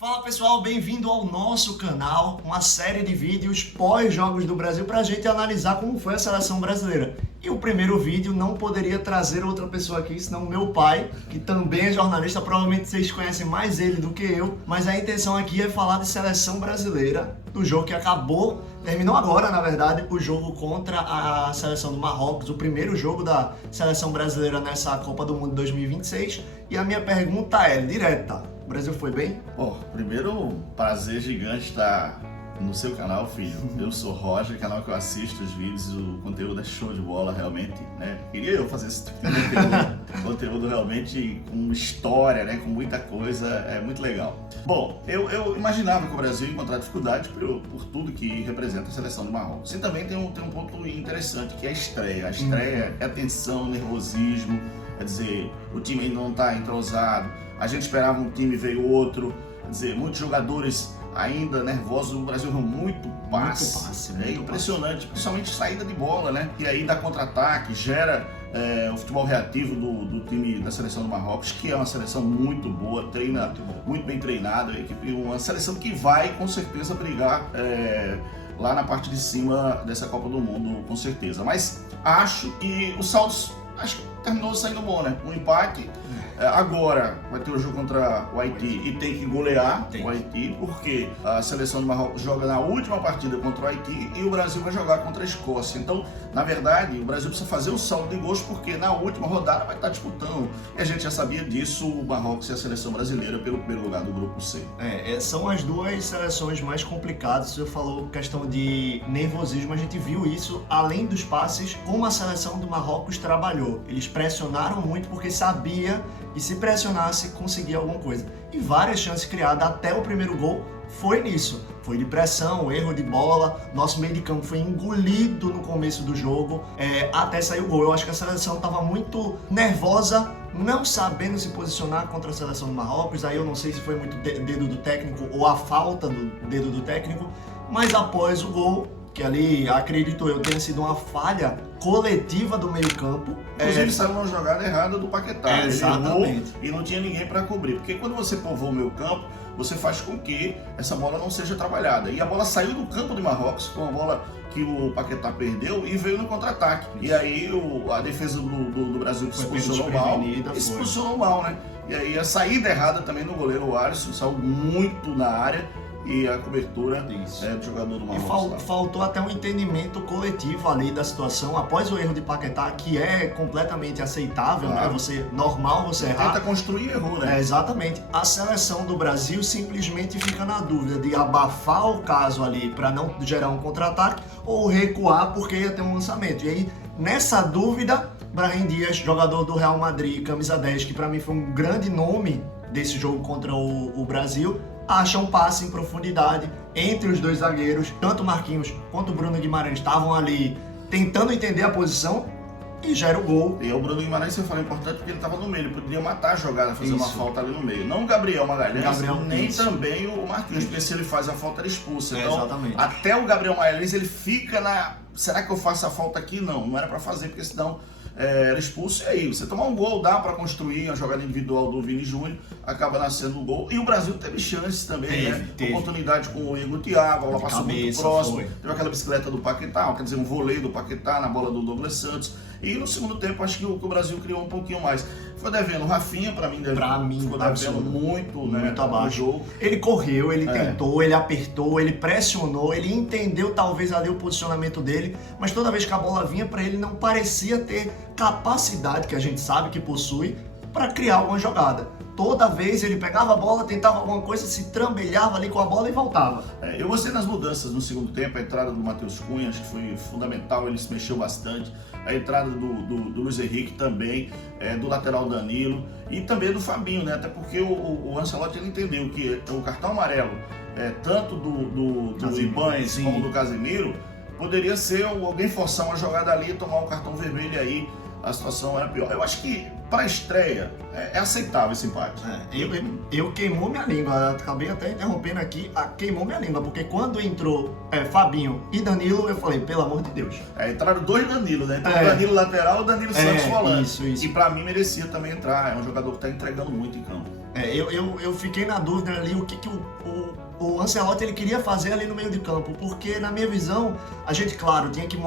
Fala pessoal, bem-vindo ao nosso canal, uma série de vídeos pós-Jogos do Brasil para a gente analisar como foi a seleção brasileira. E o primeiro vídeo não poderia trazer outra pessoa aqui, senão meu pai, que também é jornalista, provavelmente vocês conhecem mais ele do que eu, mas a intenção aqui é falar de seleção brasileira, do jogo que terminou agora, na verdade, o jogo contra a seleção do Marrocos, o primeiro jogo da seleção brasileira nessa Copa do Mundo 2026. E a minha pergunta é direta: o Brasil foi bem? Primeiro, prazer gigante estar no seu canal, filho. Eu sou Roger, canal que eu assisto os vídeos, o conteúdo é show de bola, realmente, né? Queria eu fazer esse tipo de conteúdo realmente com história, né? Com muita coisa, é muito legal. Bom, eu imaginava que o Brasil ia encontrar dificuldade por tudo que representa a seleção do Marrocos. E também tem um ponto interessante, que é a estreia. A estreia é tensão, nervosismo, quer dizer, o time ainda não está entrosado, a gente esperava um time, veio outro, quer dizer, muitos jogadores ainda nervosos. O Brasil errou muito passe. É impressionante, principalmente saída de bola, né? E aí dá contra-ataque, gera o futebol reativo do time da seleção do Marrocos, que é uma seleção muito boa, treina muito bem treinada, uma seleção que vai com certeza brigar lá na parte de cima dessa Copa do Mundo, com certeza. Mas acho que o saldo terminou saindo bom, né? Um empate. Agora vai ter o jogo contra o Haiti e tem que golear o Haiti, porque a seleção do Marrocos joga na última partida contra o Haiti e o Brasil vai jogar contra a Escócia. Então, na verdade, o Brasil precisa fazer o saldo de gols, porque na última rodada vai estar disputando. E a gente já sabia disso, o Marrocos e a seleção brasileira pelo primeiro lugar do grupo C. São as duas seleções mais complicadas. Você falou questão de nervosismo, a gente viu isso além dos passes, como a seleção do Marrocos trabalhou. Eles pressionaram muito porque sabia que se pressionasse conseguia alguma coisa. E várias chances criadas até o primeiro gol foi nisso. Foi de pressão, erro de bola, nosso meio de campo foi engolido no começo do jogo, até sair o gol. Eu acho que a seleção estava muito nervosa, não sabendo se posicionar contra a seleção do Marrocos. Aí eu não sei se foi muito dedo do técnico ou a falta do dedo do técnico, mas após o gol, que ali, acredito eu, tenha sido uma falha coletiva do meio campo. Inclusive saiu uma jogada errada do Paquetá. Exatamente. Ele errou e não tinha ninguém para cobrir. Porque quando você povoa o meio campo, você faz com que essa bola não seja trabalhada. E a bola saiu do campo de Marrocos, com a bola que o Paquetá perdeu, e veio no contra-ataque. E aí a defesa do Brasil que se posicionou mal, né? E aí a saída errada também do goleiro, o Alisson, saiu muito na área. E a cobertura do jogador do Marrocos. E faltou até um entendimento coletivo ali da situação, após o erro de Paquetá, que é completamente aceitável, né? Normal você errar. Tenta construir e errou, né? Exatamente. A seleção do Brasil simplesmente fica na dúvida de abafar o caso ali para não gerar um contra-ataque ou recuar porque ia ter um lançamento. E aí, nessa dúvida, Brahim Dias, jogador do Real Madrid, camisa 10, que para mim foi um grande nome desse jogo contra o Brasil, acha um passe em profundidade entre os dois zagueiros. Tanto Marquinhos quanto o Bruno Guimarães estavam ali tentando entender a posição e gera o gol. E o Bruno Guimarães, você falou, importante porque ele estava no meio, ele poderia matar a jogada, fazer uma falta ali no meio. Não o Gabriel Magalhães, nem também o Marquinhos, porque se ele faz a falta, ele expulsa. Então, exatamente. Até o Gabriel Magalhães, ele fica na... Será que eu faço a falta aqui? Não era para fazer, porque senão era expulso. E aí, você tomar um gol, dá para construir a jogada individual do Vini Júnior, acaba nascendo o gol. E o Brasil teve chances também, teve. Oportunidade com o Igor Thiago, ela passou muito próximo. Teve aquela bicicleta do Paquetá, quer dizer, um voleio do Paquetá na bola do Douglas Santos. E no segundo tempo, acho que o Brasil criou um pouquinho mais. Ficou devendo o Rafinha, pra mim, ficou devendo muito abaixo do jogo. Ele correu, ele tentou, ele apertou, ele pressionou, ele entendeu talvez ali o posicionamento dele, mas toda vez que a bola vinha para ele, não parecia ter capacidade, que a gente sabe que possui, para criar alguma jogada. Toda vez ele pegava a bola, tentava alguma coisa, se trambelhava ali com a bola e voltava. Eu gostei das mudanças no segundo tempo, a entrada do Matheus Cunha, acho que foi fundamental, ele se mexeu bastante. A entrada do Luiz Henrique também, do lateral Danilo e também do Fabinho, né? Até porque o Ancelotti ele entendeu que o cartão amarelo, tanto do Ibañez como do Casemiro, poderia ser alguém forçar uma jogada ali e tomar um cartão vermelho, e aí a situação era pior. Eu acho que para a estreia é aceitável esse empate. Eu queimou minha língua, acabei até interrompendo aqui, queimou minha língua, porque quando entrou Fabinho e Danilo, eu falei, pelo amor de Deus. Entraram dois Danilo, né? Então o Danilo lateral e o Danilo Santos volante. Isso. E para mim merecia também entrar, é um jogador que está entregando muito em campo. Eu fiquei na dúvida ali o que o Ancelotti ele queria fazer ali no meio de campo, porque na minha visão, a gente, claro, tinha que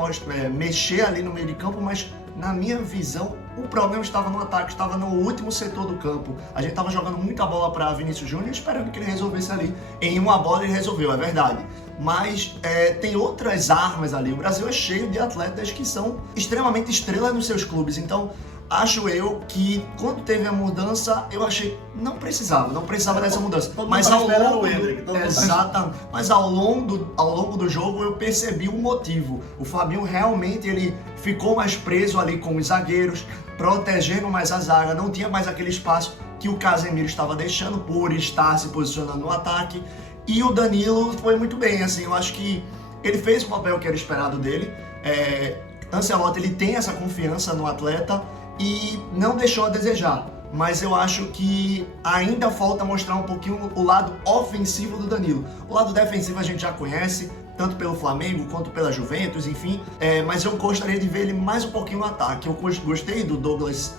mexer ali no meio de campo, mas na minha visão, o problema estava no ataque, estava no último setor do campo. A gente estava jogando muita bola para Vinícius Júnior, esperando que ele resolvesse ali. Em uma bola ele resolveu, é verdade. Mas tem outras armas ali. O Brasil é cheio de atletas que são extremamente estrelas nos seus clubes, então acho eu que quando teve a mudança, eu achei não precisava dessa mudança. Mas ao longo mas ao longo do jogo eu percebi o motivo. O Fabinho realmente ele ficou mais preso ali com os zagueiros, protegendo mais a zaga, não tinha mais aquele espaço que o Casemiro estava deixando por estar se posicionando no ataque. E o Danilo foi muito bem, assim, eu acho que ele fez o papel que era esperado dele. Ancelotti ele tem essa confiança no atleta e não deixou a desejar, mas eu acho que ainda falta mostrar um pouquinho o lado ofensivo do Danilo. O lado defensivo a gente já conhece, tanto pelo Flamengo quanto pela Juventus, enfim, mas eu gostaria de ver ele mais um pouquinho no ataque. Eu gostei do Douglas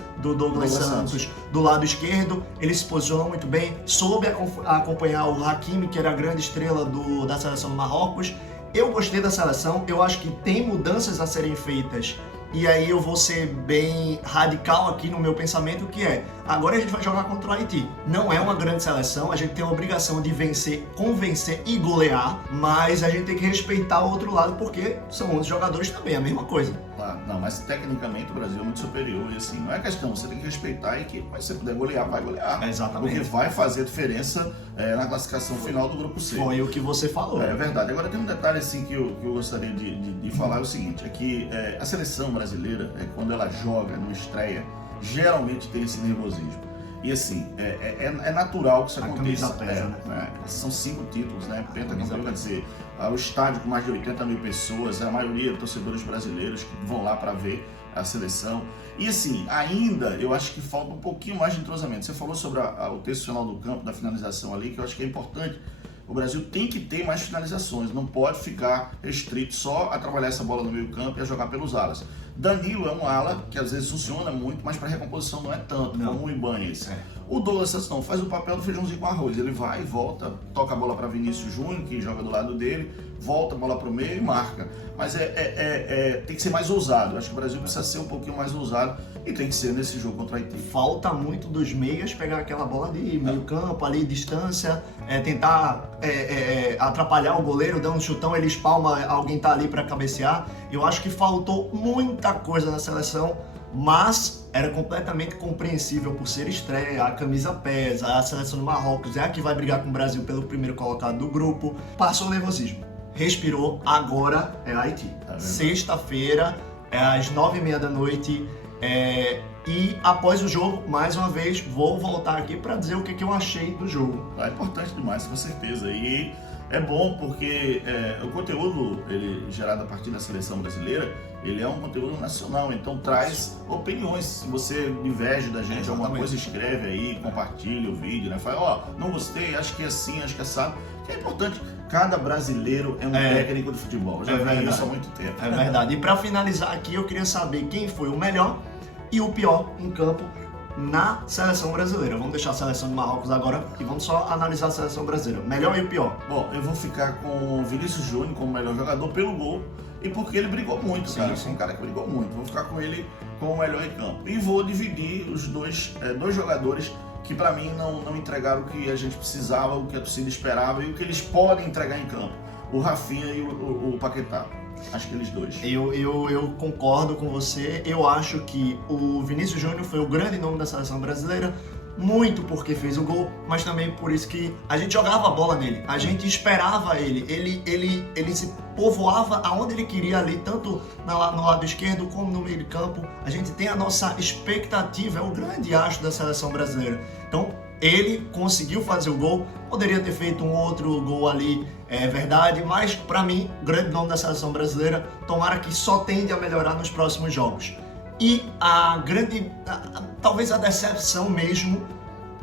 Santos do lado esquerdo, ele se posicionou muito bem, soube acompanhar o Hakimi, que era a grande estrela da seleção do Marrocos. Eu gostei da seleção, eu acho que tem mudanças a serem feitas. E aí eu vou ser bem radical aqui no meu pensamento, que agora a gente vai jogar contra o Haiti. Não é uma grande seleção, a gente tem a obrigação de vencer, convencer e golear, mas a gente tem que respeitar o outro lado, porque são 11 jogadores também, a mesma coisa. Claro, não, mas tecnicamente o Brasil é muito superior, e assim, não é questão, você tem que respeitar a equipe, mas se você puder golear, vai golear. Exatamente. Porque vai fazer diferença na classificação final do grupo C. Foi o que você falou. É verdade. Agora tem um detalhe assim que eu gostaria de falar, é o seguinte, é que a seleção brasileira, quando ela joga, não estreia, geralmente tem esse nervosismo. E assim, é natural que isso aconteça. Pesa, né? São 5 títulos, né? Pentacampeão, quer dizer, o estádio com mais de 80 mil pessoas, a maioria de torcedores brasileiros que vão lá para ver a seleção. E assim, ainda eu acho que falta um pouquinho mais de entrosamento. Você falou sobre o texto final do campo, da finalização ali, que eu acho que é importante. O Brasil tem que ter mais finalizações, não pode ficar restrito só a trabalhar essa bola no meio campo e a jogar pelos alas. Danilo é um ala que às vezes funciona muito, mas para recomposição não é tanto, como o Ibanez. O Douglas Santos não, faz o papel do feijãozinho com arroz, ele vai e volta, toca a bola para Vinícius Júnior, que joga do lado dele, volta a bola para o meio e marca. Mas tem que ser mais ousado, eu acho que o Brasil precisa ser um pouquinho mais ousado e tem que ser nesse jogo contra o Haiti. Falta muito dos meias pegar aquela bola de meio campo, ali, distância, tentar atrapalhar o goleiro, dando um chutão, ele espalma, alguém tá ali para cabecear. Eu acho que faltou muita coisa na seleção, mas era completamente compreensível por ser estreia, a camisa pesa, a seleção do Marrocos é a que vai brigar com o Brasil pelo primeiro colocado do grupo. Passou o nervosismo, respirou, agora é Haiti. Sexta-feira, às 9h30 da noite, e após o jogo, mais uma vez, vou voltar aqui para dizer o que eu achei do jogo. É importante demais, com certeza. E é bom porque o conteúdo gerado a partir da seleção brasileira, ele é um conteúdo nacional, então traz opiniões. Se você diverge da gente alguma coisa, escreve aí, compartilha o vídeo, né? Fala, não gostei, acho que é assim, acho que é assado. Que é importante, cada brasileiro é um técnico de futebol. Eu já vi isso há muito tempo. É verdade. E para finalizar aqui, eu queria saber quem foi o melhor e o pior em campo na seleção brasileira. Vamos deixar a seleção de Marrocos agora e vamos só analisar a seleção brasileira. Melhor e o pior. Bom, eu vou ficar com o Vinícius Júnior como melhor jogador pelo gol e porque ele brigou muito, cara. Sim. Um cara que brigou muito. Vou ficar com ele como o melhor em campo. E vou dividir os dois jogadores que pra mim não entregaram o que a gente precisava, o que a torcida esperava e o que eles podem entregar em campo. O Rafinha e o Paquetá. Acho que eles dois. Eu concordo com você. Eu acho que o Vinícius Júnior foi o grande nome da seleção brasileira, muito porque fez o gol, mas também por isso que a gente jogava a bola nele, a gente esperava ele se povoava aonde ele queria ali, tanto no lado esquerdo como no meio de campo. A gente tem a nossa expectativa, é o grande astro da seleção brasileira. Então, ele conseguiu fazer o gol, poderia ter feito um outro gol ali, é verdade, mas para mim, grande nome da seleção brasileira, tomara que só tende a melhorar nos próximos jogos. E talvez a decepção mesmo,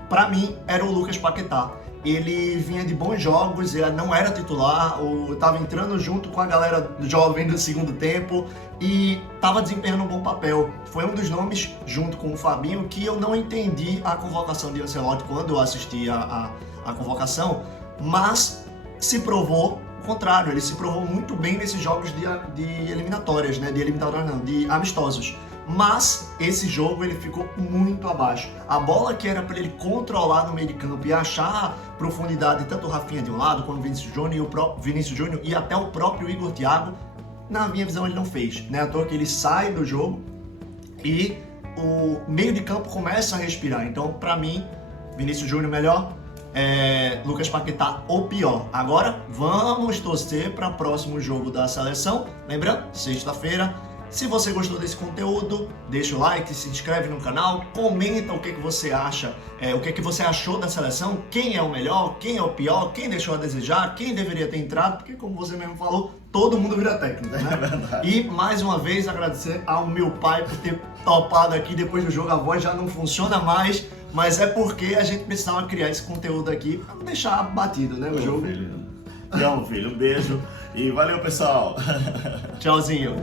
para mim, era o Lucas Paquetá. ele vinha de bons jogos, ele não era titular, estava entrando junto com a galera jovem do segundo tempo e estava desempenhando um bom papel. Foi um dos nomes, junto com o Fabinho, que eu não entendi a convocação de Ancelotti quando eu assisti a convocação, mas se provou o contrário, ele se provou muito bem nesses jogos de eliminatórias, né? De amistosos. Mas esse jogo ele ficou muito abaixo. A bola que era para ele controlar no meio de campo e achar profundidade, tanto o Rafinha de um lado, como o Vinícius Júnior e o próprio Vinícius Júnior e até o próprio Igor Thiago, na minha visão ele não fez. Não é à toa que ele sai do jogo e o meio de campo começa a respirar. Então, para mim, Vinícius Júnior melhor, Lucas Paquetá ou pior. Agora vamos torcer para o próximo jogo da seleção. Lembrando, sexta-feira. Se você gostou desse conteúdo, deixa o like, se inscreve no canal, comenta o que você acha, o que você achou da seleção, quem é o melhor, quem é o pior, quem deixou a desejar, quem deveria ter entrado, porque como você mesmo falou, todo mundo vira técnico, né? E mais uma vez agradecer ao meu pai por ter topado aqui. Depois do jogo a voz já não funciona mais, mas é porque a gente precisava criar esse conteúdo aqui para não deixar batido, né, o jogo. Filho. Um beijo e valeu, pessoal. Tchauzinho.